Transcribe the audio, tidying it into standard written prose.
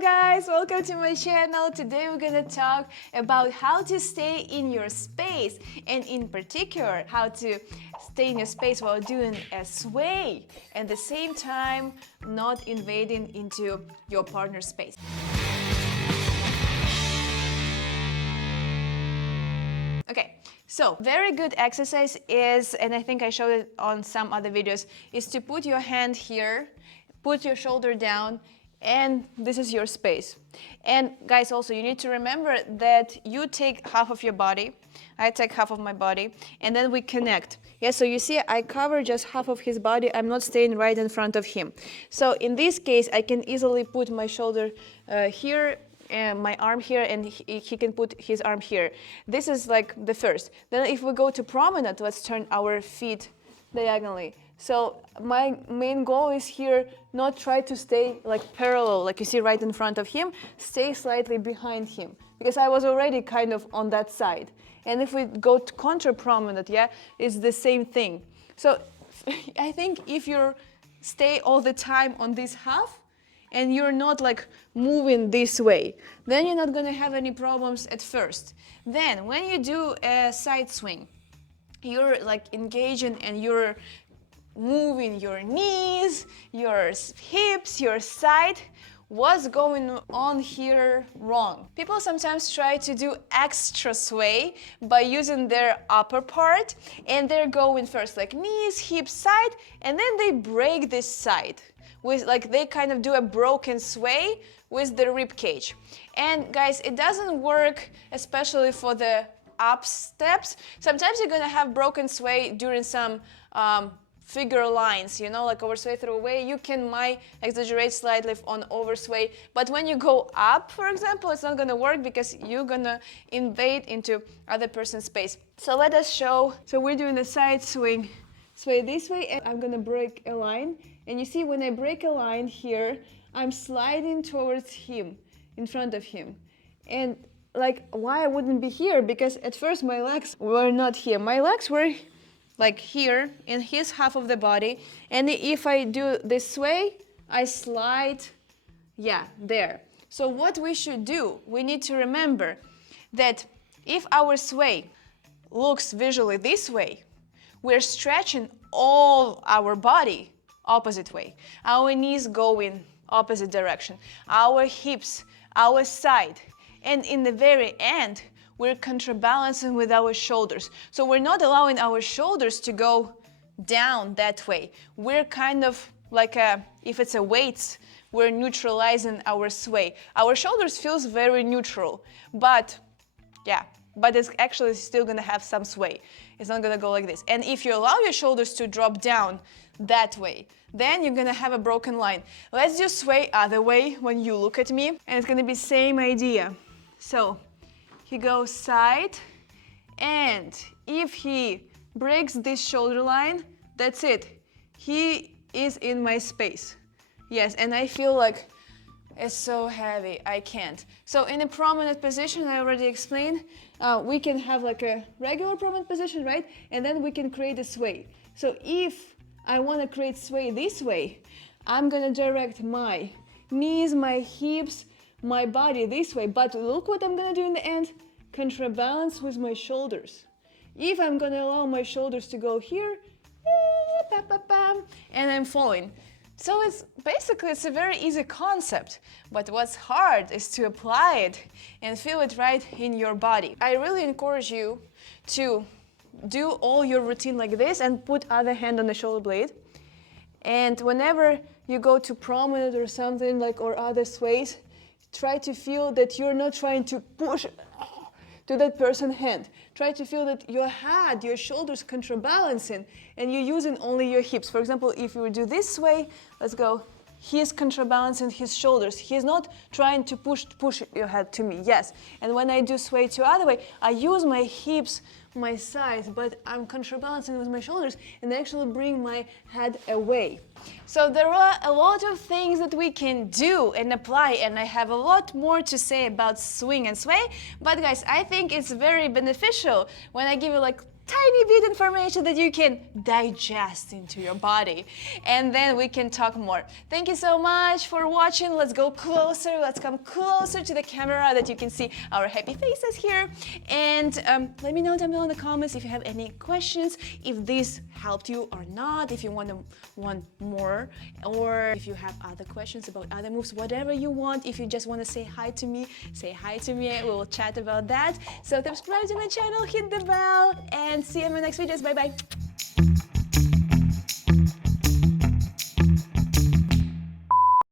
Hello guys, welcome to my channel. Today we're gonna talk about how to stay in your space, and in particular how to stay in your space while doing a sway and at the same time not invading into your partner's space. Okay, so very good exercise is, and I think I showed it on some other videos, is to put your hand here, put your shoulder down, and this is your space. And guys, also you need to remember that you take half of your body, I take half of my body, and then we connect. Yeah, so you see I cover just half of his body, I'm not staying right in front of him. So in this case I can easily put my shoulder here and my arm here, and he can put his arm here. This is like the first. Then if we go to promenade, let's turn our feet diagonally. So my main goal is here, not try to stay like parallel, like you see right in front of him, stay slightly behind him, because I was already kind of on that side. And if we go to contra promenade, yeah, it's the same thing. So I think if you stay all the time on this half, and you're not like moving this way, then you're not gonna have any problems at first. Then when you do a side swing, you're like engaging and you're moving your knees, your hips, your side. What's going on here wrong? People sometimes try to do extra sway by using their upper part, and they're going first like knees, hips, side, and then they break this side. With like they kind of do a broken sway with the rib cage. And guys, it doesn't work, especially for the up steps. Sometimes you're gonna have broken sway during some figure lines, you know, like oversway through away. You might exaggerate slightly on oversway, but when you go up, for example, it's not gonna work because you're gonna invade into other person's space. So let us show. So we're doing a side swing, sway this way, and I'm gonna break a line. And you see when I break a line here, I'm sliding towards him, in front of him. And like, why I wouldn't be here? Because at first my legs were not here. My legs were like here in his half of the body. And if I do this sway, I slide, yeah, there. So what we should do, we need to remember that if our sway looks visually this way, we're stretching all our body opposite way. Our knees go in opposite direction, our hips, our side, and in the very end, we're contrabalancing with our shoulders. So we're not allowing our shoulders to go down that way. We're kind of like if it's a weights, we're neutralizing our sway. Our shoulders feels very neutral, but yeah, but it's actually still gonna have some sway. It's not gonna go like this. And if you allow your shoulders to drop down that way, then you're gonna have a broken line. Let's do sway other way when you look at me, and it's gonna be same idea. So he goes side, and if he breaks this shoulder line, that's it. He is in my space. Yes, and I feel like it's so heavy, I can't. So in a promenade position, I already explained, we can have like a regular promenade position, right? And then we can create a sway. So if I want to create sway this way, I'm gonna direct my knees, my hips, my body this way. But look what I'm gonna do in the end, contrabalance with my shoulders. If I'm gonna allow my shoulders to go here, and I'm falling. So it's basically, it's a very easy concept, but what's hard is to apply it and feel it right in your body. I really encourage you to do all your routine like this and put other hand on the shoulder blade. And whenever you go to promenade or something like, or other sways, try to feel that you're not trying to push to that person's hand. Try to feel that your head, your shoulders contrabalancing, and you're using only your hips. For example, if you do this way, let's go. He's contrabalancing his shoulders. He's not trying to push your head to me, yes. And when I do sway to other way, I use my hips, my sides, but I'm contrabalancing with my shoulders and actually bring my head away. So there are a lot of things that we can do and apply, and I have a lot more to say about swing and sway, but guys, I think it's very beneficial when I give you like tiny bit information that you can digest into your body, and then we can talk more. Thank you so much for watching. Let's go closer. Let's come closer to the camera that you can see our happy faces here. And let me know down below in the comments if you have any questions, if this helped you or not, if you want more, or if you have other questions about other moves, whatever you want. If you just want to say hi to me, say hi to me. We will chat about that. So subscribe to my channel, hit the bell, and see you in my next videos. Bye bye.